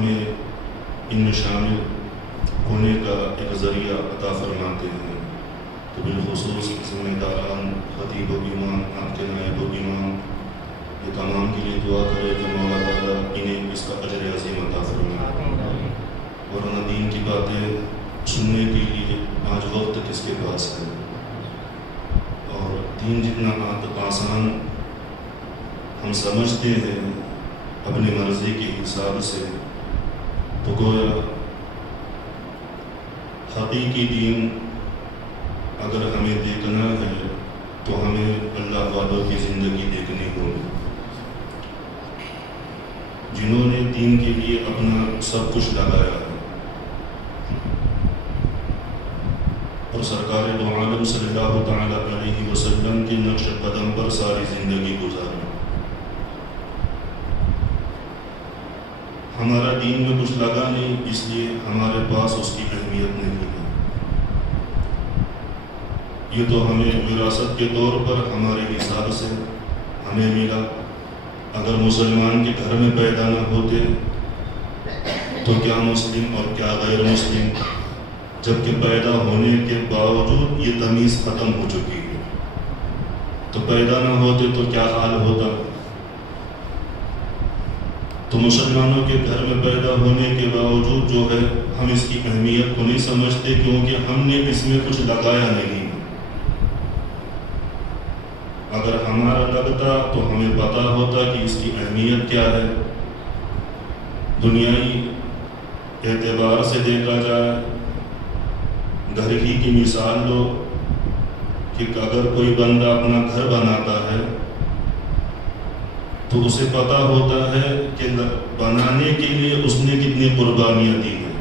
ہمیں ان میں شامل ہونے کا ایک ذریعہ عطا فرماتے ہیں، تو بالخصوص ذمہ داران، خطیب و امام، آپ کے نائب و امام، یہ تمام کے لیے دعا کرے کہ مولا تعالیٰ انہیں اس کا اجر عظیم عطا فرمائے، ورنہ دین کی باتیں سننے کے لیے آج وقت کس کے پاس ہے، اور دین جتنا آسان ہم سمجھتے ہیں اپنی مرضی کے حساب سے، تو گویا حقیقی دین اگر ہمیں دیکھنا ہے تو ہمیں اللہ والوں کی زندگی دیکھنی ہوگی، جنہوں نے دین کے لیے اپنا سب کچھ لگایا ہے، اور سرکار دو عالم صلی اللہ تعالیٰ علیہ وسلم کے نقش قدم پر ساری زندگی گزاری۔ ہمارا دین میں کچھ لگا نہیں، اس لیے ہمارے پاس اس کی اہمیت نہیں ہے، یہ تو ہمیں وراثت کے طور پر ہمارے حساب سے ہمیں ملا۔ اگر مسلمان کے گھر میں پیدا نہ ہوتے تو کیا مسلم اور کیا غیر مسلم، جبکہ پیدا ہونے کے باوجود یہ تمیز ختم ہو چکی ہے، تو پیدا نہ ہوتے تو کیا حال ہوتا؟ تو مسلمانوں کے گھر میں پیدا ہونے کے باوجود جو ہے ہم اس کی اہمیت کو نہیں سمجھتے، کیونکہ ہم نے اس میں کچھ لگایا نہیں۔ اگر ہمارا لگتا تو ہمیں پتا ہوتا کہ اس کی اہمیت کیا ہے۔ دنیائی اعتبار سے دیکھا جائے، گھر ہی کی مثال لو کہ اگر کوئی بندہ اپنا گھر بناتا ہے تو اسے پتا ہوتا ہے کہ بنانے کے لیے اس نے کتنی قربانیاں دی ہیں،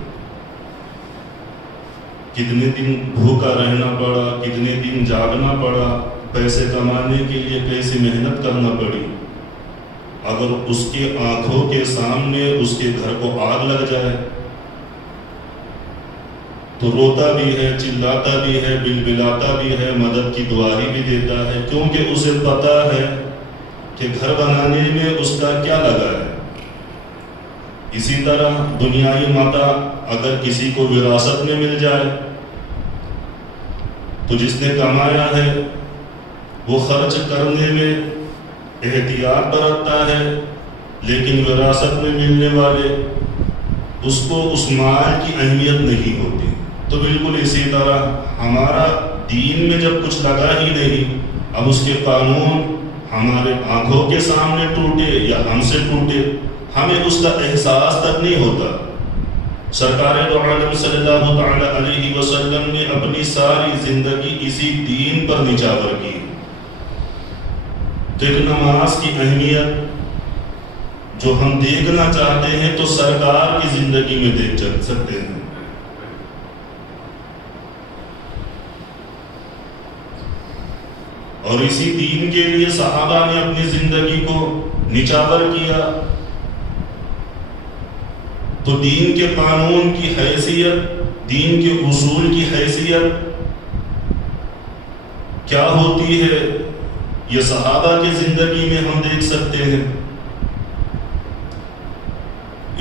کتنے دن بھوکا رہنا پڑا، کتنے دن جاگنا پڑا، پیسے کمانے کے لیے کیسے محنت کرنا پڑی۔ اگر اس کے آنکھوں کے سامنے اس کے گھر کو آگ لگ جائے تو روتا بھی ہے، چلاتا بھی ہے، بلبلاتا بھی ہے، مدد کی دعائی بھی دیتا ہے، کیونکہ اسے پتا ہے کہ گھر بنانے میں اس کا کیا لگا ہے۔ اسی طرح دنیائی متاع اگر کسی کو وراثت میں مل جائے تو جس نے کمایا ہے وہ خرچ کرنے میں احتیاط برتتا ہے، لیکن وراثت میں ملنے والے اس کو اس مال کی اہمیت نہیں ہوتی۔ تو بالکل اسی طرح ہمارا دین میں جب کچھ لگا ہی نہیں، اب اس کے قانون ہمارے آنکھوں کے سامنے ٹوٹے یا ہم سے ٹوٹے، ہمیں اس کا احساس تک نہیں ہوتا۔ سرکار دو عالم صلی اللہ تعالیٰ علیہ وسلم نے اپنی ساری زندگی اسی دین پر نچاور کی۔ تو ایک نماز کی اہمیت جو ہم دیکھنا چاہتے ہیں تو سرکار کی زندگی میں دیکھ سکتے ہیں۔ اور اسی دین کے لیے صحابہ نے اپنی زندگی کو نچاور کیا۔ تو دین کے قانون کی حیثیت، دین کے اصول کی حیثیت کیا ہوتی ہے، یہ صحابہ کی زندگی میں ہم دیکھ سکتے ہیں۔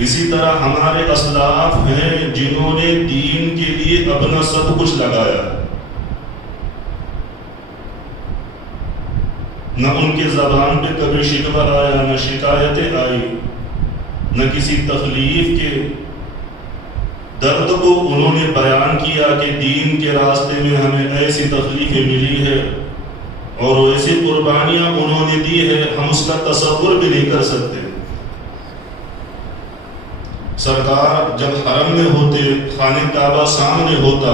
اسی طرح ہمارے اسلاف ہیں جنہوں نے دین کے لیے اپنا سب کچھ لگایا، نہ ان کے زبان پہ کبھی شکوہ آیا، نہ شکایتیں آئی، نہ کسی تکلیف کے درد کو انہوں نے بیان کیا کہ دین کے راستے میں ہمیں ایسی تکلیفیں ملی ہے اور ایسی قربانیاں انہوں نے دی ہے، ہم اس کا تصور بھی نہیں کر سکتے۔ سرکار جب حرم میں ہوتے، خانہ کعبہ سامنے ہوتا،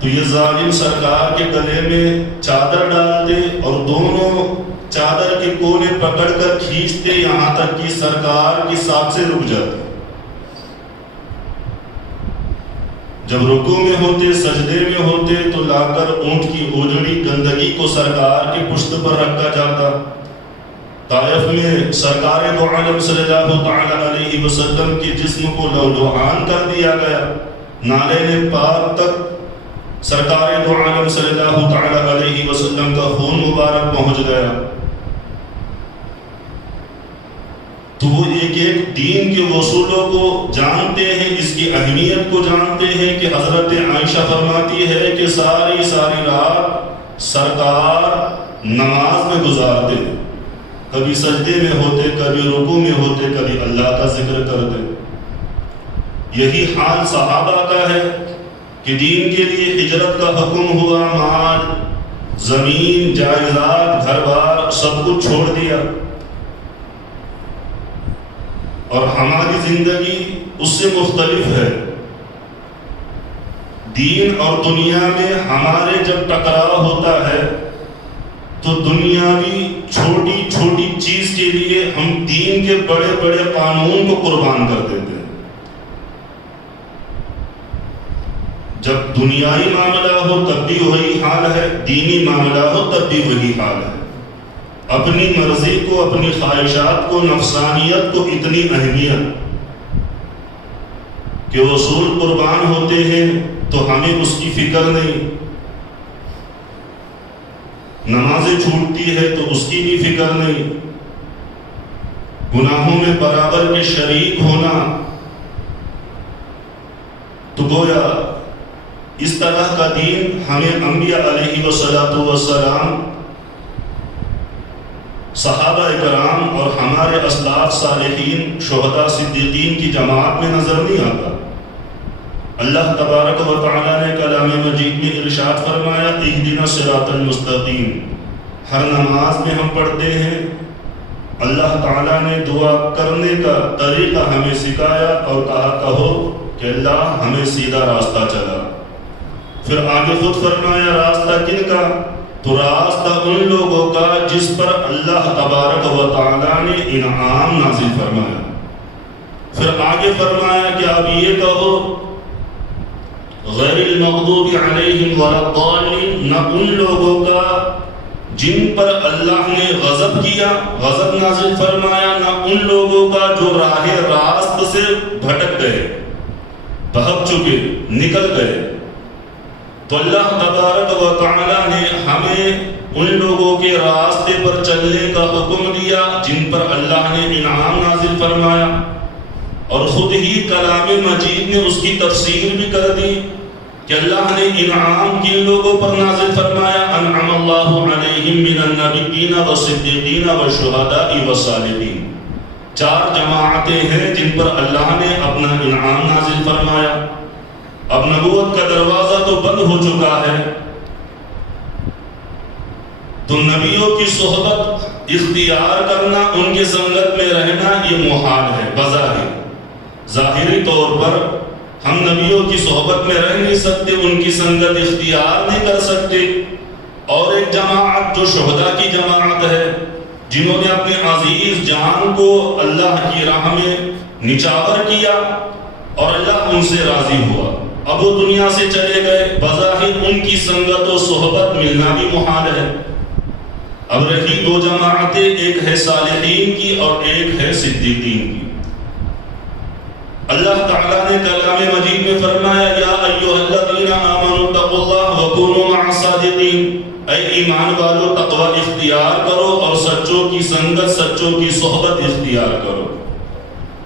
تو یہ ظالم سرکار کے گلے میں چادر ڈالتے اور دونوں چادر کے کونے پکڑ کر کھینچتے، یہاں تک کہ سرکار کی سانس سے رک جاتی۔ جب رکوع میں ہوتے، سجدے میں ہوتے، تو لا کر اونٹ کی اوجڑی گندگی کو سرکار کی پشت پر رکھا جاتا۔ طائف میں سرکار دو عالم صلی اللہ تعالیٰ علیہ وسلم کے جسم کو لہولہان کر دیا گیا، نالے پاک تک سرکار دو عالم صلی اللہ تعالیٰ علیہ وسلم کا خون مبارک پہنچ گیا۔ تو وہ ایک ایک دین کے اصولوں کو جانتے ہیں، اس کی اہمیت کو جانتے ہیں کہ حضرت عائشہ فرماتی ہے کہ ساری رات سرکار نماز میں گزارتے، کبھی سجدے میں ہوتے، کبھی رکوع میں ہوتے، کبھی اللہ کا ذکر کرتے۔ یہی حال صحابہ کا ہے کہ دین کے لیے ہجرت کا حکم ہوا، مال، زمین، جائیداد، گھر بار سب کچھ چھوڑ دیا، اور ہماری زندگی اس سے مختلف ہے۔ دین اور دنیا میں ہمارے جب ٹکراؤ ہوتا ہے تو دنیاوی چھوٹی چھوٹی چیز کے لیے ہم دین کے بڑے بڑے قانون کو قربان کر دیتے ہیں۔ جب دنیائی معاملہ ہو تب بھی وہی حال ہے، دینی معاملہ ہو تب بھی وہی حال ہے۔ اپنی مرضی کو، اپنی خواہشات کو، نفسانیت کو اتنی اہمیت کہ اصول قربان ہوتے ہیں تو ہمیں اس کی فکر نہیں، نمازیں چھوٹتی ہے تو اس کی بھی فکر نہیں، گناہوں میں برابر کے شریک ہونا، تو گویا اس طرح کا دین ہمیں انبیاء علیہ والسلام، صحابہ کرام اور ہمارے اسلاف صالحین، شہداء، صدیقین کی جماعت میں نظر نہیں آتا۔ اللہ تبارک و تعالیٰ نے کلام مجید میں ارشاد فرمایا، اہدنا الصراط المستقیم۔ ہر نماز میں ہم پڑھتے ہیں، اللہ تعالیٰ نے دعا کرنے کا طریقہ ہمیں سکھایا اور کہا کہو کہ اللہ ہمیں سیدھا راستہ چلا۔ پھر آگے خود فرمایا راستہ کن کا؟ تو راستہ ان لوگوں کا جس پر اللہ تبارک و تعالیٰ نے انعام نازل فرمایا۔ پھر آگے فرمایا کہ اب یہ کہو غیر المغضوب علیہم ولا الضالین، نہ ان لوگوں کا جن پر اللہ نے غضب کیا، غضب نازل فرمایا، نہ ان لوگوں کا جو راہ راست سے بھٹک گئے، بہک چکے، نکل گئے۔ تو اللہ تبارک و تعالیٰ نے ہمیں ان لوگوں کے راستے پر چلنے کا حکم دیا جن پر اللہ نے انعام نازل فرمایا، اور خود ہی کلام مجید نے اس کی تفسیر بھی کر دی کہ اللہ نے انعام کن لوگوں پر نازل فرمایا، انعم اللہ علیہم من النبیین والصدیقین والشہداء والصالحین۔ 4 جماعتیں ہیں جن پر اللہ نے اپنا انعام نازل فرمایا۔ اب نبوت کا دروازہ تو بند ہو چکا ہے، تو نبیوں کی صحبت اختیار کرنا، ان کی سنگت میں رہنا یہ محال ہے بظاہر۔ ظاہری طور پر ہم نبیوں کی صحبت میں رہ نہیں سکتے، ان کی سنگت اختیار نہیں کر سکتے۔ اور ایک جماعت جو شہداء کی جماعت ہے، جنہوں نے اپنے عزیز جان کو اللہ کی راہ میں نچاور کیا اور اللہ ان سے راضی ہوا، اب وہ دنیا سے چلے گئے، بظاہر ان کی سنگت و صحبت ملنا بھی محال ہے۔ اب رہی 2 جماعتیں، ایک ہے صالحین کی اور ایک ہے صدیقین کی۔ اللہ تعالیٰ نے کلام مجید میں فرمایا، یا ایھا الذین آمنوا اتقوا اللہ وکونوا مع الصادقین، اے ایمان والو تقوی اختیار کرو اور سچوں کی سنگت، سچوں کی صحبت اختیار کرو۔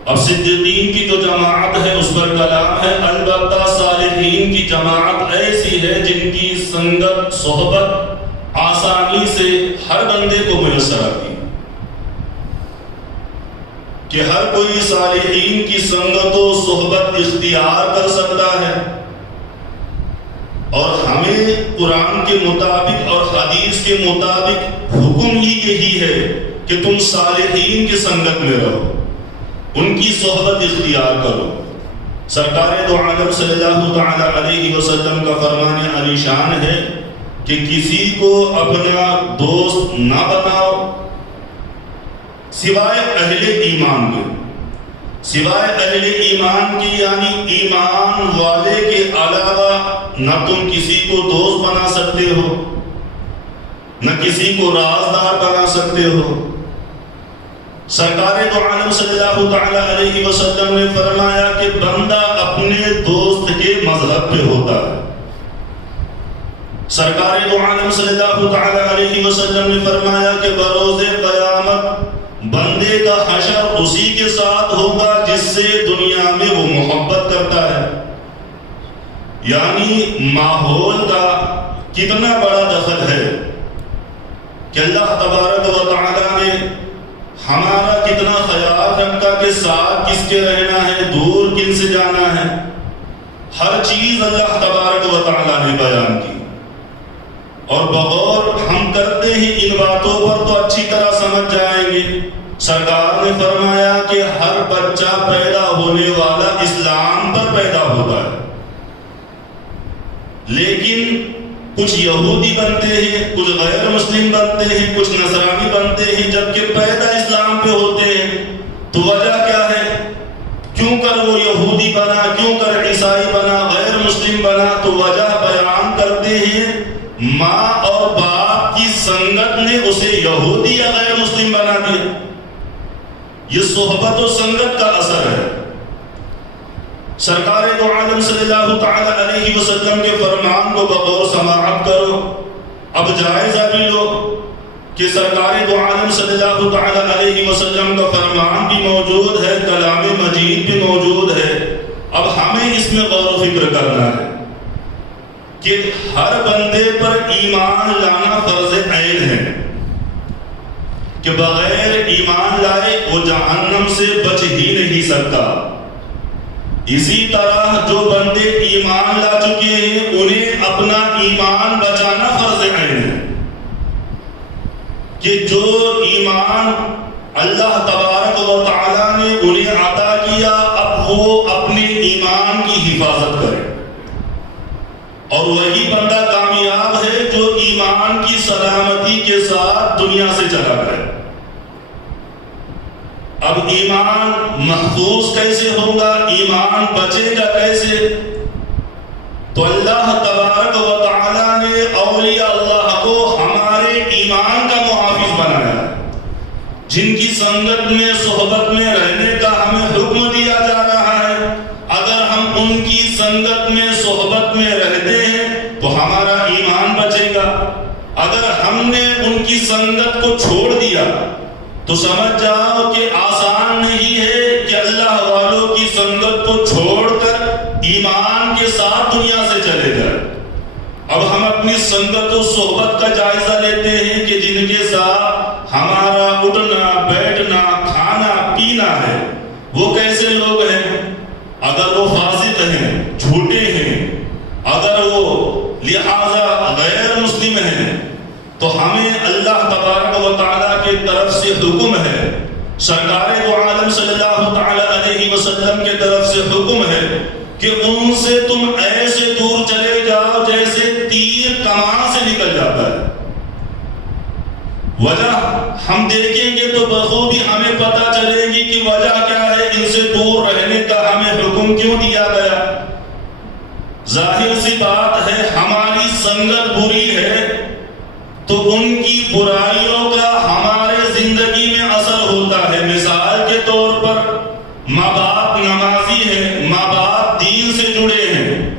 اب صدیقین کی جو جماعت ہے اس پر کلام ہے، البتہ صالحین کی جماعت ایسی ہے جن کی سنگت، صحبت آسانی سے ہر بندے کو میسر آتی ہے، کہ ہر کوئی صالحین کی سنگت و صحبت اختیار کر سکتا ہے۔ اور ہمیں قرآن کے مطابق اور حدیث کے مطابق حکم ہی یہی ہے کہ تم صالحین کی سنگت میں رہو، ان کی صحبت اختیار کرو۔ سرکار دو عالم صلی اللہ تعالی علیہ وسلم کا فرمان علی شان ہے کہ کسی کو اپنا دوست نہ بناؤ سوائے اہل ایمان کے، سوائے اہل ایمان کی، یعنی ایمان والے کے علاوہ نہ تم کسی کو دوست بنا سکتے ہو، نہ کسی کو رازدار بنا سکتے ہو۔ سرکار دو عالم صلی اللہ تعالی علیہ وسلم نے فرمایا کہ بندہ اپنے دوست کے مذہب پہ ہوتا ہے۔ سرکار دو عالم صلی اللہ تعالی علیہ وسلم نے فرمایا کہ بروز قیامت بندے کا حشر اسی کے ساتھ ہوگا جس سے دنیا میں وہ محبت کرتا ہے۔ یعنی ماحول کا کتنا بڑا دخل ہے کہ اللہ تبارک و تعالیٰ نے ہمارا کتنا خیال رکھا کہ ساتھ کس کے رہنا ہے، دور کن سے جانا ہے، ہر چیز اللہ تبارک و تعالیٰ نے بیان کی۔ اور بغور ہم کرتے ہیں ان باتوں پر تو اچھی طرح سمجھ جائیں گے۔ سرکار نے فرمایا کہ ہر بچہ پیدا ہونے والا اسلام پر پیدا ہوتا ہے، لیکن کچھ یہودی بنتے ہیں، کچھ غیر مسلم بنتے ہیں، کچھ نصرانی بنتے ہیں، جبکہ پیدا اسلام پہ ہوتے ہیں۔ تو وجہ کیا ہے؟ کیوں کر وہ یہودی بنا، کیوں کر عیسائی بنا، غیر مسلم بنا؟ تو وجہ بیان کرتے ہیں، ماں اور باپ کی سنگت نے اسے یہودی یا غیر مسلم بنا دیا۔ یہ صحبت و سنگت کا اثر ہے۔ سرکار دو عالم صلی اللہ تعالی علیہ وسلم کے فرمان کو بغور سماعت کرو۔ اب جائزہ بھی لو کہ سرکار دو عالم صلی اللہ تعالی علیہ وسلم کا فرمان بھی موجود ہے، کلام مجید بھی موجود ہے۔ اب ہمیں اس میں غور و فکر کرنا ہے کہ ہر بندے پر ایمان لانا فرض عین ہے، کہ بغیر ایمان لائے وہ جہنم سے بچ ہی نہیں سکتا۔ اسی طرح جو بندے ایمان لا چکے ہیں انہیں اپنا ایمان بچانا فرض عین ہے، کہ جو ایمان اللہ تبارک و تعالیٰ نے انہیں عطا کیا اب وہ اپنے ایمان کی حفاظت کرے، اور وہی بندہ کامیاب ہے جو ایمان کی سلامتی کے ساتھ دنیا سے چلا گئے۔ اب ایمان محفوظ کیسے ہوگا، ایمان بچے گا کیسے؟ تو اللہ تبارک و تعالیٰ نے اولیاء اللہ کو ہمارے ایمان کا محافظ بنایا، جن کی سنگت میں صحبت میں رہنے کا ہمیں حکم دیا جا رہا ہے۔ اگر ہم ان کی سنگت میں صحبت میں رہتے ہیں تو ہمارا ایمان بچے گا۔ اگر ہم نے ان کی سنگت کو چھوڑ دیا تو سمجھ جاؤ کہ آسان نہیں ہے کہ اللہ والوں کی سنگت کو چھوڑ کر ایمان کے ساتھ دنیا سے چلے جائے۔ اب ہم اپنی سنگت و صحبت کا جائزہ لیتے ہیں کہ جن کے ساتھ ہمارا اٹھنا بیٹھنا کھانا پینا ہے وہ کیسے لوگ ہیں۔ اگر وہ فاسق ہیں، جھوٹے ہیں، اگر وہ لہذا غیر مسلم ہیں، تو ہمیں اللہ تبارک و تعالیٰ کی طرف سے حکم ہے، سرکار دو عالم صلی اللہ تعالی علیہ وسلم کی طرف سے حکم ہے کہ ان سے تم ایسے دور چلے جاؤ جیسے تیر کمان سے نکل جاتا ہے۔ وجہ ہم دیکھیں گے تو بخوبی ہمیں پتہ چلے گی کہ وجہ کیا ہے، ان سے دور رہنے کا ہمیں حکم کیوں دیا گیا۔ ظاہر سی بات ہے، ہماری سنگت بری ہے تو ان کی برائیوں کا ہمارے زندگی میں اثر ہوتا ہے۔ مثال کے طور پر ماں باپ نمازی ہیں، ماں باپ دین سے جڑے ہیں،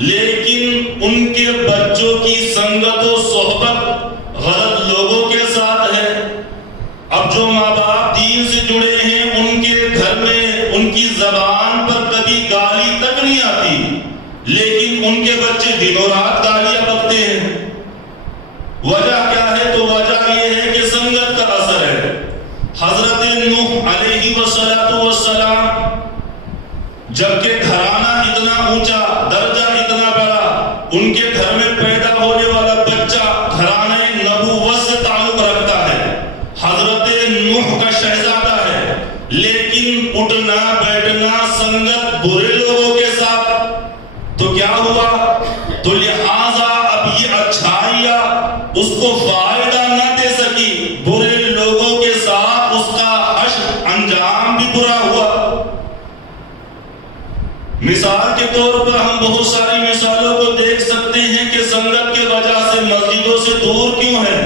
لیکن ان کے بچوں کی سنگت و صحبت غلط لوگوں کے ساتھ ہے۔ اب جو ماں باپ دین سے جڑے ہیں ان کے گھر میں ان کی زبان پر کبھی گالی تک نہیں آتی، لیکن ان کے بچے دن و رات گالیاں بکتے ہیں۔ وجہ کیا ہے؟ تو وجہ یہ ہے کہ سنگت کا اثر ہے۔ حضرت نوح علیہ والسلام جبکہ گھرانہ اتنا اونچا، درجہ اتنا بڑا، ان کے گھر میں پیدا ہونے والا بچہ گھرانے نبوت سے تعلق رکھتا ہے، حضرت نوح کا شہزادہ ہے، لیکن اٹھنا بیٹھنا سنگت برے لوگوں کے ساتھ، تو کیا ہوا؟ تو لہذا اب یہ اچھائیاں اس کو فائدہ نہ دے سکی، برے لوگوں کے ساتھ اس کا حشر انجام بھی برا ہوا۔ مثال کے طور پر ہم بہت ساری مثالوں کو دیکھ سکتے ہیں کہ سنگت کی وجہ سے مسجدوں سے دور کیوں ہے،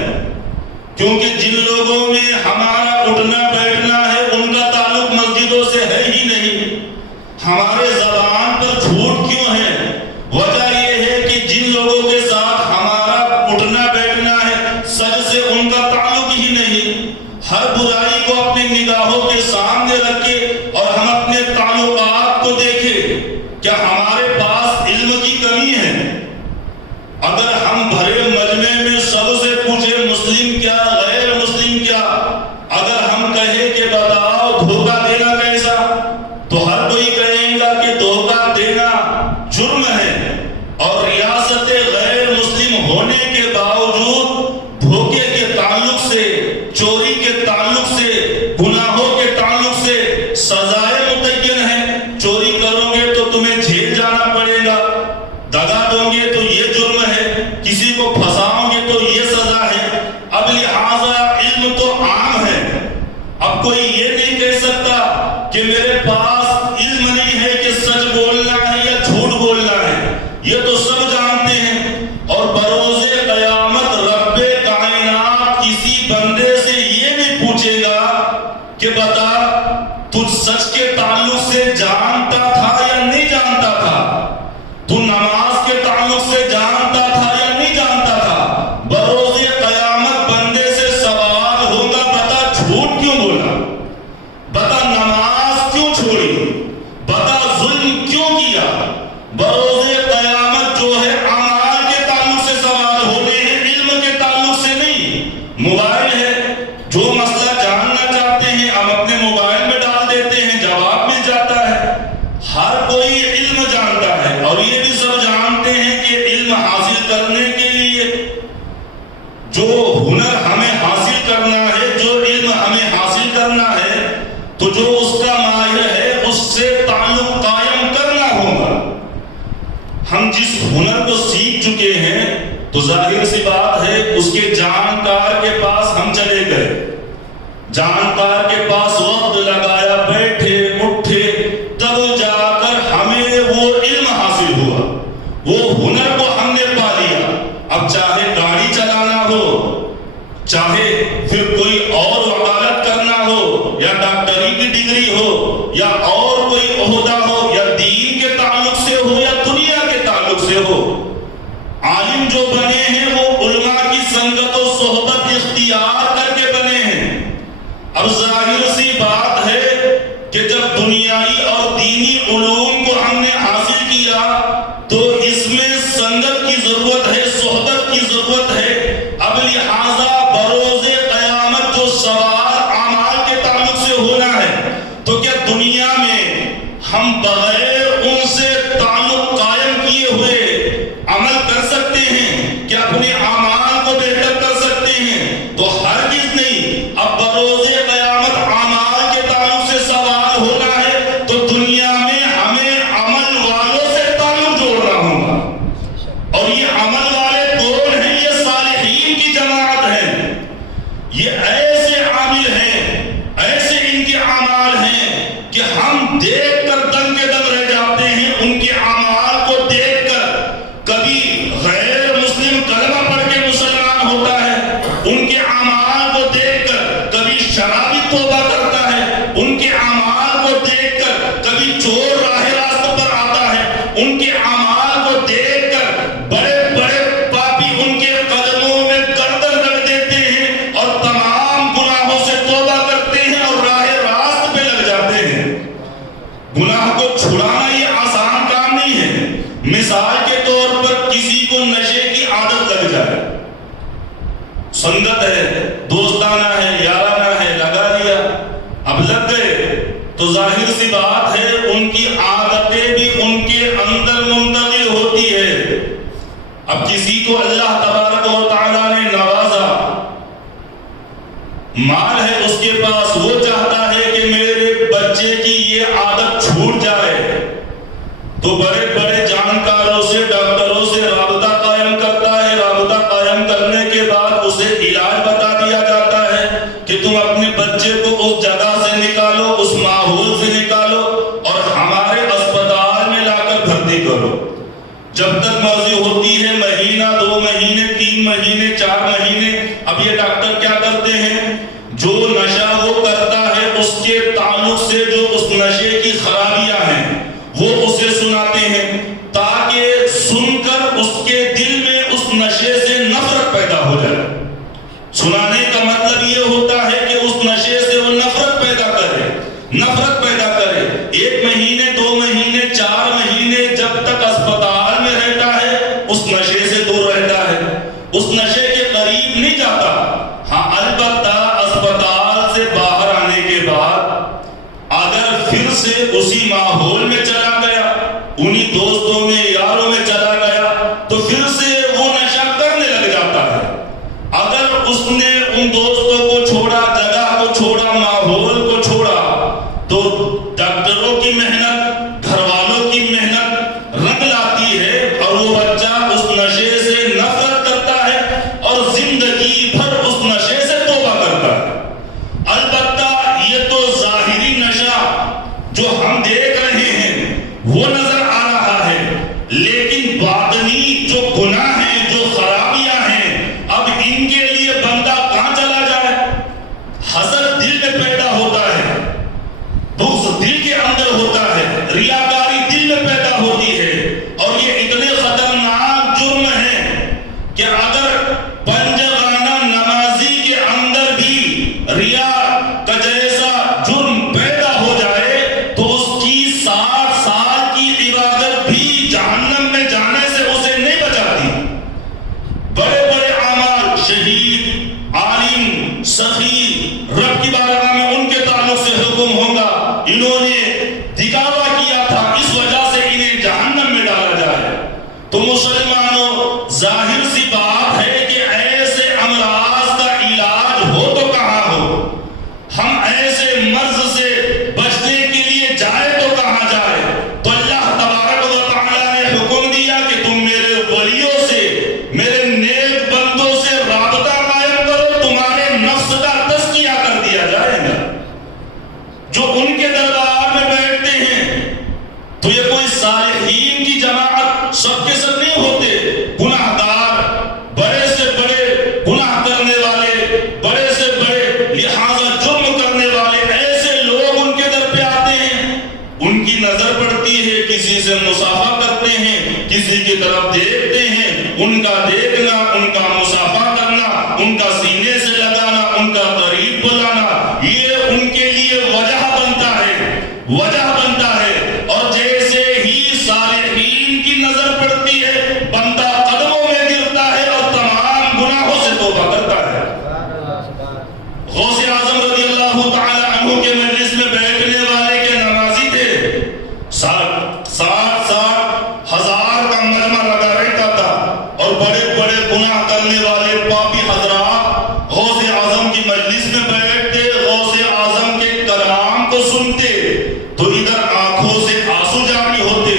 کیونکہ جن لوگوں میں ہمارا اٹھنا بیٹھنا ہے ان کا تعلق مسجدوں سے ہے ہی نہیں۔ ہمارے زبان پر جھوٹ کیوں ہے؟ وجہ یہ ہے کہ جن لوگوں کے ساتھ ہمارا اٹھنا بیٹھنا ہے سچ سے ان کا تعلق ہی نہیں۔ ہر برائی کو اپنی نگاہوں کے سامنے رکھے اور ہم اپنے تعلقات کو دیکھیں، کیا ہمارے پاس علم کی کمی ہے؟ اگر ہم بھرے مجمع میں سب سے پوچھے مسلم کیا غیر مسلم کیا، اگر ہم کہیں کہ بتاؤ دھوکہ دینا کیسا، تو ہر کوئی کہے گا کہ دھوکہ دینا جرم ہے، اور ریاست غیر مسلم ہونے کے باوجود دھوکے کے تعلق سے، چوری کے تعلق سے، گناہوں کے تعلق سے سزائیں متعین ہیں۔ چوری کرو گے تو تمہیں جیل جانا پڑے گا، دغا دو گے تو یہ جرم ہے، کسی کو پھنساؤ گے تو یہ سزا ہے۔ اب لہٰذا علم تو عام ہے، اب کوئی یہ نہیں کہہ سکتا کہ میرے پاس علم نہیں ہے کہ سچ بولنا ہے یا جھوٹ بولنا ہے، یہ تو سب جانتے ہیں۔ اور بروز قیامت رب کائنات کسی بندے سے یہ نہیں پوچھے گا کہ بتا تجھ سچ کے تعلق سے جانتا تھا یا نہیں جانتا تھا، تو نماز کے تعلق سے جانتا تھا یا نہیں جانتا تھا۔ بروز قیامت بندے سے سوال ہوگا، بتا جھوٹ کیوں بولا، بتا نماز کیوں چھوڑی، بتا ظلم کیوں کیا۔ بروز قیامت جو ہے اعمال کے تعلق سے سوال ہونے ہیں، علم کے تعلق سے نہیں۔ موبائل ہے، جو مسئلہ جاننا چاہتے ہیں ہم اپنے موبائل میں ڈال دیتے ہیں، جواب مل جاتا ہے۔ ہر کوئی علم جانتا ہے، اور یہ بھی سب جانتے ہیں کہ علم حاصل کرنے کے لیے جو ہنر ہمیں حاصل کرنا ہے، جو علم ہمیں حاصل کرنا ہے، تو جو اس کا ماہر ہے اس سے تعلق قائم کرنا ہوگا۔ ہم جس ہنر کو سیکھ چکے ہیں تو ظاہر سی بات ہے اس کے جانکار کے پاس ہم چلے گئے، جانکار کے پاس وقت لگایا، بیٹھے اٹھے، تب جا کر ہمیں وہ علم حاصل ہوا، وہ ہنر کو ہم نے پا لیا۔ اب چاہے گاڑی چلانا ہو، چاہے پھر کوئی اور وکالت کرنا ہو، یا ڈاکٹری کی ڈگری ہو، یا اور کوئی عہدہ ہو، یا دین کے تعلق سے ہو یا دنیا کے تعلق سے ہو، عالم جو بنے ہیں وہ علماء کی سنگت و صحبت اختیار کر کے بنے ہیں۔ اب ظاہر سی بات ہے کہ جب دنیائی اور دینی علوم کو ہم نے حاصل کیا تو اس میں سنگت کی ضرورت ہے، صحبت کی ضرورت ہے۔ اب لہٰذا بروز قیامت جو سوال اعمال کے تعلق سے ہونا ہے، تو کیا دنیا میں ہم بغیر ان سے تعلق قائم کیے ہوئے عمل کر سکتے ہیں؟ کیا اپنے اعمال کو بہتر کر سکتے ہیں؟ تو ہرگز نہیں۔ اب بروز قیامت اعمال کے تعلق سے سوال ہونا ہے تو دنیا میں ہمیں عمل والوں سے تعلق جوڑنا ہوگا، اور یہ عمل والے کون ہیں؟ یہ صالحین کی جماعت ہے، یہ ایسے عامل ہیں، ایسے ان کے اعمال ہیں کہ ہم دیکھ کر دم کے دم رہ جاتے ہیں ان کے اعمال کو دیکھ کر۔ کبھی غیر مسلم کلمہ پڑھ کے مسلمان ہوتا ہے ان کے اعمال کو دیکھ کر، کبھی شرابی توبہ کرتا ہے ان کے اعمال کو دیکھ کر، کبھی چور راہ راست پر آتا ہے ان کے اعمال کو دیکھ کر، بڑے بڑے پاپی ان کے قدموں میں گردن رکھ دیتے ہیں اور تمام گناہوں سے توبہ کرتے ہیں اور راہ راست پہ لگ جاتے ہیں۔ گناہ کو چھڑانا یہ آسان کام نہیں ہے۔ مثال کے طور پر کسی کو نشے کی عادت لگ جائے، سنگت ہے، دوستانہ ہے، یارانہ ہے، لگا لیا، اب لگ گئے تو ظاہر سی بات ہے ان کی عادتیں بھی ان کے اندر منتقل ہوتی ہے۔ اب کسی کو اللہ تبارک و تعالیٰ نے نوازا، مال ہے اس کے پاس، وہ چاہتا ہے کہ میرے بچے کی یہ عادت چھوٹ جائے، تو بڑے بڑے جانکاروں سے، ڈاکٹروں سے رابطہ قائم کرتا ہے۔ رابطہ قائم کرنے کے بعد اسے علاج بتا دیا جاتا ہے کہ تم اپنے بچے کو اس جگہ سے نکالو، اس ماحول سے نکالو اور ہمارے اسپتال میں لا کر بھرتی کرو۔ جب تک مرضی ہوتی ہے، مہینہ، 2 مہینے، 3 مہینے، 4 مہینے۔ اب یہ ڈاکٹر کیا کرتے ہیں؟ جو نشہ وہ کرتا ہے اس کے تعلق سے جو اس نشے کی خرابیاں ہیں وہ اسے سناتے ہیں، تاکہ سن کر اس کے دل میں اس نشے سے نفرت پیدا ہو جائے۔ سنانے کا مطلب یہ ہوتا ہے کہ اس نشے سے وہ نفرت پیدا کرے، نفرت پیدا کرے. 1 مہینے 2 مہینے 4 مہینے جب تک اسپتال میں رہتا ہے اس نشے سے دور رہتا ہے، اس نشے کے قریب نہیں جاتا. ہاں البتہ اسپتال سے باہر آنے کے بعد اگر پھر سے اسی ماحول میں چلا گیا، انہی دوستوں میں یاروں میں چلا گیا تو پھر سے وہ نشہ کرنے لگ جاتا ہے. اگر اس نے ان دوستوں کو چھوڑا، جگہ کو چھوڑا، ماحول کو چھوڑا تو ڈاکٹروں کی محنت، گھر والوں کی محنت رنگ لاتی ہے اور وہ بچہ اس نشے سے نفرت کرتا ہے اور زندگی بھر اس نشے سے توبہ کرتا ہے. البتہ یہ تو ظاہری نشہ جو ہم دیکھ رہے ہیں وہ نظر آ رہا ہے، لیکن باطنی جو گناہ ہیں، جو خرابیاں ہیں، اب ان کے لیے بندہ کہاں چلا جائے؟ حسد دل میں پیدا ہوتا ہے، بغض دل کے اندر ہوتا ہے، ریاکاری دل میں پیدا ہوتی ہے. اور یہ اتنے خطرناک جرم ہیں کہ اگر پنجگانہ نمازی کے اندر بھی ریا کا جیسا جرم پیدا ہو جائے تو اس کی 60 سال کی عبادت بھی جہنم میں جانے سے اسے نہیں بچاتی. بڑے بڑے اعمال، شہید، عالم، سخی، رب کی بارگاہ میں ان کے تعلق سے حکم ہوگا انہوں نے دکھاوا کیا تھا، اس وجہ سے انہیں جہنم میں ڈالا جائے. تو مسلمانوں، ظاہر سی بات ہے کہ ایسے امراض کا علاج ہو تو کہاں ہو؟ ہم ایسے مرض سے بچنے کے لیے جائے تو کہاں جائے؟ تو اللہ تبارک و تعالیٰ نے حکم دیا کہ تم میرے ولیوں سے، میرے نیک بندوں سے رابطہ قائم کرو، تمہارے نفس کا تزکیہ کر دیا جائے گا. جو ان کے دربار میں بیٹھتے ہیں تو یہ کوئی صالحین کی جماعت سب کے سب نہیں ہوتے، گناہ گار، بڑے سے بڑے گناہ کرنے والے، بڑے سے بڑے لہذا جرم کرنے والے ایسے لوگ ان کے در پہ آتے ہیں. ان کی نظر پڑتی ہے، کسی سے مصافحہ کرتے ہیں، کسی کی طرف دیکھتے ہیں، ان کا دیکھنا، ان کا مصافحہ کرنا، ان کا سینے سے لگانا، ان کا قریب بلانا، یہ ان کے لیے وجہ بنتا ہے، وجہ بنتا ہے. اور جیسے ہی صالحین کی نظر پڑتی ہے بندہ قدموں میں گرتا ہے اور تمام گناہوں سے توبہ کرتا ہے. غوث اعظم رضی اللہ تعالی عنہ کے مجلس میں بیٹھنے والے کے نمازی تھے، 60 ہزار کا مجمع لگا رہتا تھا اور بڑے بڑے گناہ کرنے والے پاپی حضرات غوث اعظم کی مجلس میں بیٹھتے، غوث اعظم کے کلام کو سنتے تو ادھر آنکھوں سے آنسو جاری ہوتے.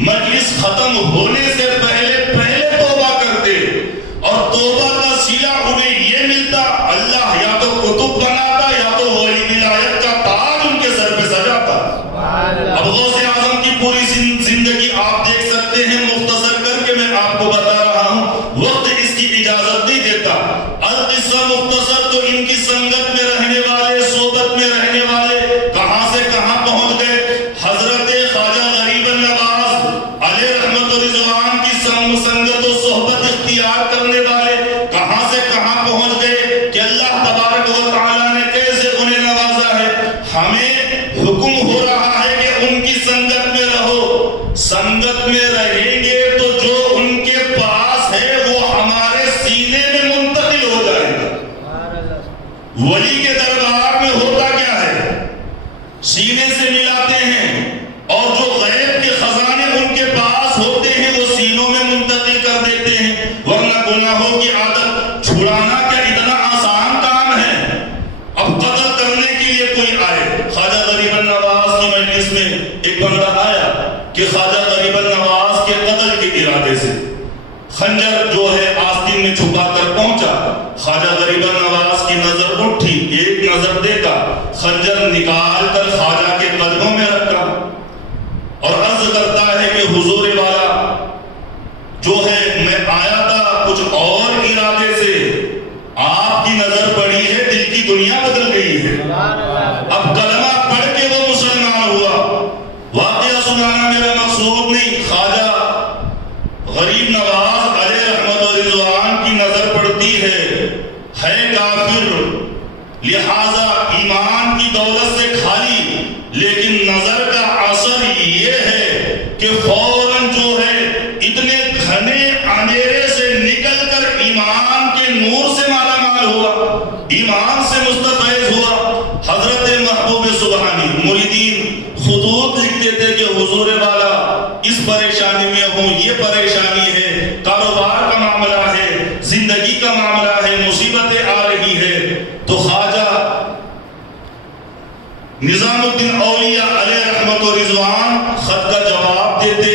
مجلس ختم ہونے سے پہلے توبہ کرتے اور توبہ کا صلہ انہیں یہ ملتا، اللہ یا تو کتب بناتا یا تو ولی ولایت کا تاج ان کے سر پہ سجاتا. اب غوث اعظم کی پوری زندگی آپ دیکھ سکتے ہیں، مختصر کر کے میں آپ کو بتا رہا ہوں، وقت اس کی اجازت نہیں دیتا. القصہ مختصر تو ان کی سنگت میں رہنے والے، صحبت میں رہنے والے کہاں سے کہاں پہنچ گئے. حضرت خواجہ غریب النواز علیہ رحمت و رضوان کی سنگت و صحبت اختیار کرنے والے کہاں سے کہاں پہنچ گئے کہ اللہ تبارک و تعالیٰ نے کیسے انہیں نوازا ہے. ہمیں حکم ہو رہا ہے کہ ان کی سنگت میں رہو. سنگت میں رہیں گے تو جو ان کے پاس ہے وہ ہمارے سینے میں منتقل ہو جائے گا. ولی کے دربار میں ہوتا کیا ہے؟ سینے سے ملاتے ہیں اور جو غیب کے خزانے ان کے پاس ہوتے ہیں وہ سینوں میں منتقل کر دیتے ہیں. ورنہ گناہوں کی عادت چھڑانا کیا اتنا آسان کام ہے؟ اب قتل کرنے کے لیے کوئی آئے، خواجہ غریب النواز کی مجلس میں ایک بندہ آیا کہ خواجہ غریب النواز کے قتل کے ارادے سے خنجر جو ہے آستین میں چھپا کر پہنچا. خواجہ غریب النواز کی نظر اٹھی، ایک نظر دیکھا، خنجر نکال کر خواجہ کے قدموں میں رکھا اور عرض کرتا ہے کہ حضور والا جو ہے میں آیا تھا کچھ اور ارادے سے، آپ کی نظر پڑی ہے، دل کی دنیا بدل گئی ہے. اب کلمہ پڑھ کے وہ مسلمان ہوا. واقعہ سنانا میرا مقصود نہیں، خواجہ غریب نواز علیہ رحمت و رضوان کی نظر پڑتی ہے کافر، لہذا ایمان کی دولت سے خالی، لیکن نظر کا اثر یہ ہے کہ فوراً جو ہے اتنے گھنے اندھیرے سے نکل کر ایمان کے نور سے مالا مال ہوا، ایمان سے مستفیض ہوا۔ حضرت محبوب سبحانی مریدین خطوط لکھتے تھے کہ حضور والا اس پریشانی میں ہوں، یہ پریشانی ہے، کاروبار کا معاملہ ہے، زندگی کا معاملہ ہے، مصیبتیں آ رہی ہے۔ تو خواجہ نظام الدین اولیاء علیہ رحمت و رضوان خط کا جواب دیتے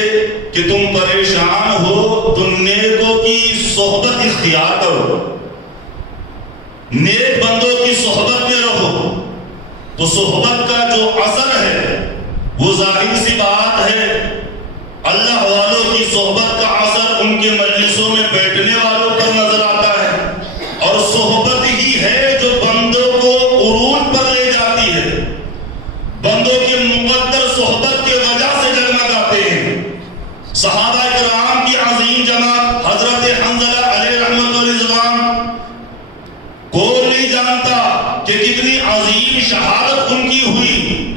کہ تم پریشان ہو تو نیکوں کی صحبت اختیار کرو، نیک بندوں کی صحبت میں رہو، تو صحبت کا جو اثر ہے وہ ظاہر سی بات ہے، اللہ والوں کی صحبت کا اثر ان کے مجلسوں میں بیٹھنے والوں پر نظر آتا ہے، اور صحبت ہی ہے جو بندوں کو عروج پر لے جاتی ہے، بندوں کی مقدر صحبت کے وجہ سے جگمگاتے ہیں۔ صحابہ کرام کی عظیم جماعت حضرت حنظلہ علیہ رحمت و رضوان کوئی نہیں جانتا کہ کتنی عظیم شہادت ان کی ہوئی۔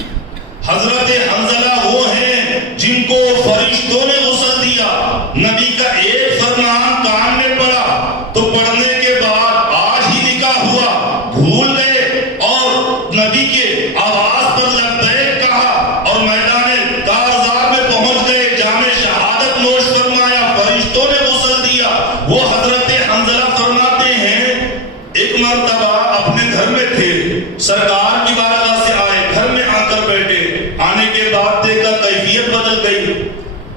حضرت حنظلہ وہ ہیں جن کو فرشتوں نے غسل دیا، نبی کا ایک فرمان کان میں پڑا تو پڑھنے کے بعد آج ہی نکاح ہوا، بھول گئے اور نبی کے آواز پر لبیک کہا اور میدان کارزار میں پہنچ گئے، جام شہادت نوش فرمایا، فرشتوں نے غسل دیا۔ وہ حضرت حنظلہ فرماتے ہیں ایک مرتبہ اپنے گھر میں تھے، سرکار کی بارگاہ سے آئے، گھر میں آ کر بیٹھے، آنے کے بعد دیکھا کیفیت بدل گئی،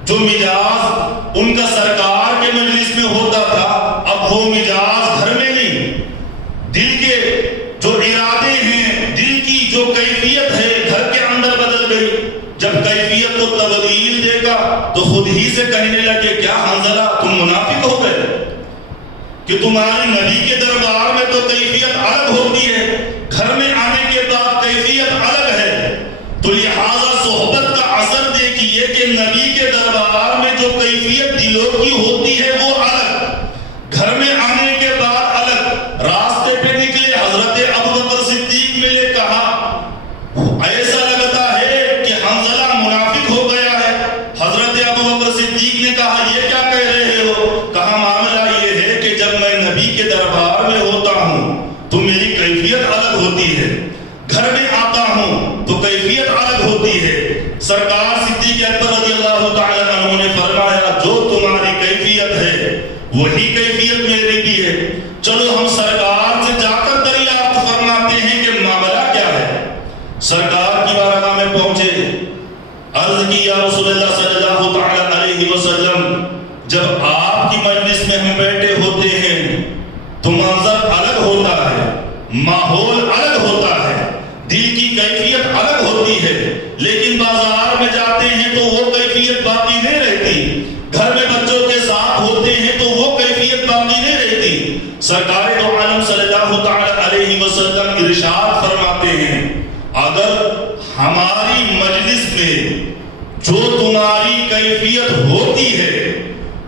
جو مزاج ان کا سرکار کے مجلس میں ہوتا تھا اب وہ مزاج گھر میں نہیں، دل کے جو ارادے ہیں، دل کی جو کیفیت ہے گھر کے اندر بدل گئی۔ جب کیفیت کو تبدیل دیکھا تو خود ہی سے کہنے لگے کیا حنظلہ تم منافق ہو گئے کہ تمہاری نبی کے دربار میں تو کیفیت الگ ہوتی ہے، گھر میں آنے کے بعد کیفیت الگ ہے۔ تو لہذا صحبت کا اثر دیکھیے کہ نبی کے دربار میں جو کیفیت دلوں کی ہوتی ہے وہ الگ، گھر میں آنے کے بعد الگ۔ راستے پہ نکلے، حضرت ابوبکر صدیق ملے، کہا ایسا لگتا ہے کہ حنظلہ منافق ہو گیا ہے۔ حضرت ابوبکر صدیق نے کہا یہ کیا کہہ رہے ہو؟ کہا معاملہ یہ ہے کہ جب میں نبی کے دربار میں ہوتا ہوں تو میری کیفیت الگ ہوتی ہے، گھر میں آتا ہوں تو کیفیت الگ ہوتی ہے۔ سرکار صدیق اکبر رضی اللہ تعالی عنہ نے فرمایا جو تمہاری کیفیت ہے وہی کیفیت میری بھی ہے، چلو ہم سرکار سے جا کر دریافت فرماتے ہیں کہ معاملہ کیا ہے۔ سرکار کی بارگاہ میں پہنچے، عرض کی یا رسول اللہ صلی اللہ تعالی علیہ وسلم، جب آپ کی مجلس میں ہم بیٹھے ہوتے ہیں تو منظر الگ ہوتا ہے، ماحول الگ ہوتا ہے، دل کی کیفیت الگ ہوتی ہے، لیکن بازار میں جاتے ہیں تو وہ کیفیت باقی نہیں رہتی، گھر میں بچوں کے ساتھ ہوتے ہیں تو وہ کیفیت باقی نہیں رہتی۔ سرکار دو عالم صلی اللہ تعالی علیہ وسلم ارشاد فرماتے ہیں اگر ہماری مجلس میں جو تمہاری کیفیت ہوتی ہے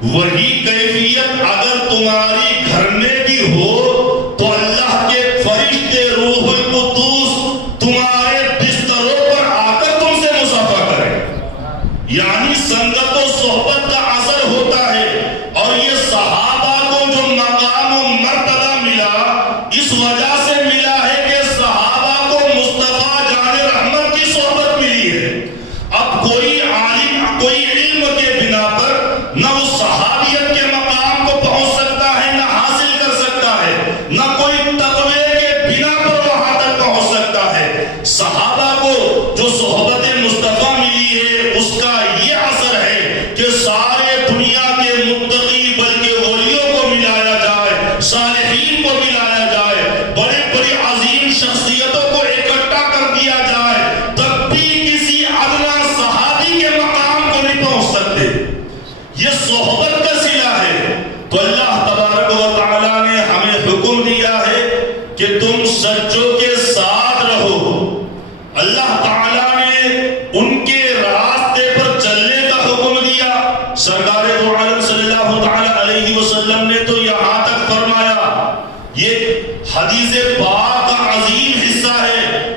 وہی کیفیت اگر تمہاری گھر میں بھی ہو تو اللہ کے فرشتے روح القدس تمہارے بستروں پر آ کر تم سے مصافحہ کریں۔ یعنی سنگت و صحبت کا اثر ہوتا ہے، اور یہ صحابہ کو جو مقام و مرتبہ ملا اس وجہ سے ملا ہے کہ صحابہ کو مصطفیٰ جان رحمت کی صحبت ملی ہے۔ اب کوئی عالم کوئی علم کے بنا پر نہ اس صحابیت کے مقام کو پہنچ سکتا ہے، نہ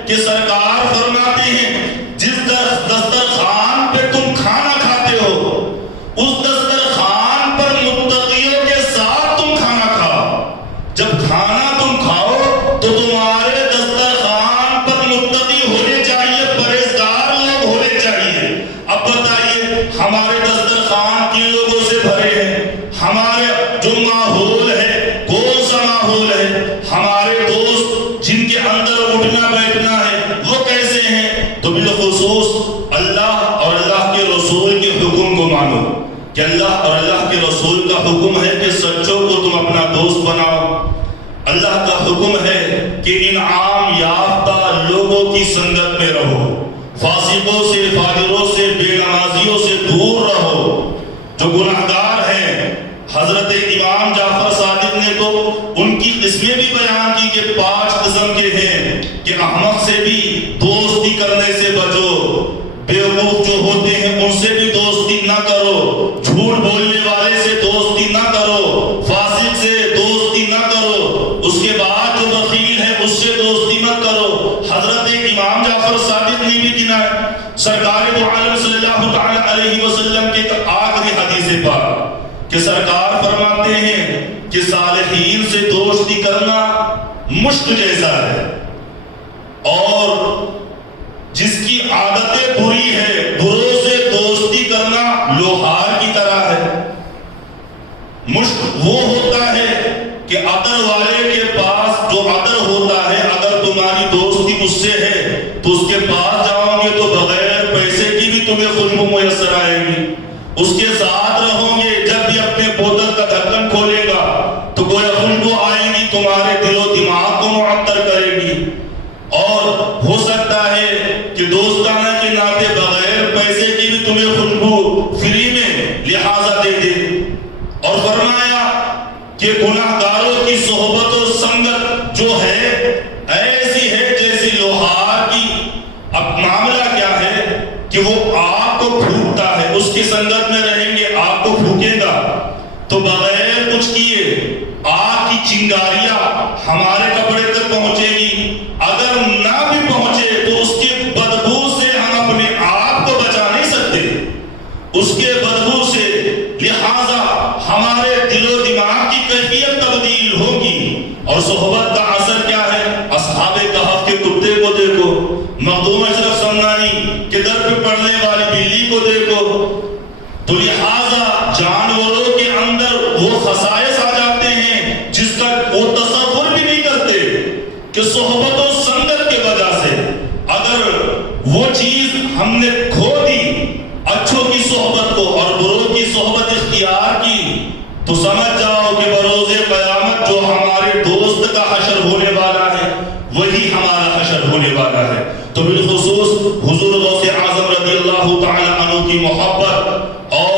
کہ سرکار فرماتے ہیں جس دسترخوان پہ تم کھانا کھاتے ہو اس دسترخوان پر متقیوں کے ساتھ تم کھانا کھاؤ. جب کھانا تم کھاؤ تو تمہارے دسترخوان پر متقی ہونے چاہیے, پرہیزگار لوگ ہونے چاہیے. اب بتائیے ہمارے دسترخوان کن لوگوں سے بھرے ہیں؟ ہمارے جو ماحول ہے کون سا ماحول ہے؟ ہمارے دوست جن کے اندر اٹھنا بیٹھنا ہے وہ کیسے ہیں؟ تو بالخصوص اللہ اور اللہ کے رسول کے حکم کو مانو کہ اللہ اور اللہ کے رسول کا حکم ہے کہ سچوں کو تم اپنا دوست بناؤ. اللہ کا حکم ہے کہ انعام یافتہ لوگوں کی سنگت میں رہو, فاسقوں سے, فاجروں سے, بے نمازیوں سے دور رہو. جو گناہگار ہیں, حضرت امام جعفر صادق نے تو ان کی قسمیں بھی بیان کی کہ 5 قسم کے ہیں کہ احمق سے بھی دوستی کرنے سے بچو, بیوقوف جو ہوتے ہیں ان سے بھی دوستی نہ کرو, جھوٹ بولنے والے سے دوستی نہ کرو, فاسق سے دوستی نہ کرو, اس کے بعد جو بخیل ہے اس سے دوستی مت کرو. حضرت امام جعفر صادق نے بھی گنا ہے. سرکار دو عالم صلی اللہ تعالی علیہ وسلم کے آخری حدیث پاک کہ سرکار فرماتے ہیں کہ صالحین سے دوستی کرنا مشک جیسا ہے اور جس کی عادتیں بری ہے بروں سے دوستی کرنا لوہار کی طرح ہے. مشک وہ ہوتا ہے کہ عطر والے کے پاس جو عطر ہوتا ہے اگر تمہاری دوستی اس سے ہے تو اس کے پاس جاؤ گے تو بغیر پیسے کی بھی تمہیں خوشبو میسر آئے گی. اس کے ساتھ رہو گے, جب بھی اپنے بوتل کا ڈھکن کھولے گا تو گویا خوشبو آئے گی, تمہارے دل و دماغ کو معطر کرے گی. اور ہو سکتا ہے کہ دوستانہ کے ناطے بغیر پیسے کی بھی تمہیں خوشبو فری میں لہذا دے دے. اور فرمایا کہ گناہگاروں کی صحبت و سنگت جو ہے ایسی ہے جیسی لوہار کی. اب معاملہ کیا ہے کہ وہ آگ کو پھونکتا ہے, اس کی سنگت میں رہیں گے آگ کو پھونکے گا تو بغیر کچھ کیے آگ کی چنگاریاں ہمارے کپڑے تک پہنچے گی. اگر نہ بھی پہنچے تو اس کی بدبو سے ہم اپنے آپ کو بچا نہیں سکتے, اس کے بدبو سے. لہذا ہمارے دل و دماغ کی کیفیت تبدیل ہوگی. اور صحبت کا اثر کیا ہے؟ اصحاب کہف کے کتے کو دیکھو, مخدوم اشرف سمنانی کے در پہ پڑنے والی بلی کو دیکھو. تو لہذا جانوروں کے اندر وہ خصائص آ جاتے ہیں جس کا وہ تصور بھی نہیں کرتے کہ صحبت و سنگت کی وجہ سے اگر وہ چیز ہم نے کھو دی, اچھوں کی صحبت کو اور بروں کی صحبت اختیار کی, تو سمجھ جاؤ کہ بروز قیامت جو ہمارے دوست کا حشر ہونے والا ہے وہی ہمارا حشر ہونے والا ہے. تو بالخصوص حضور غوث اعظم رضی اللہ تعالی عنہ کی محبت اور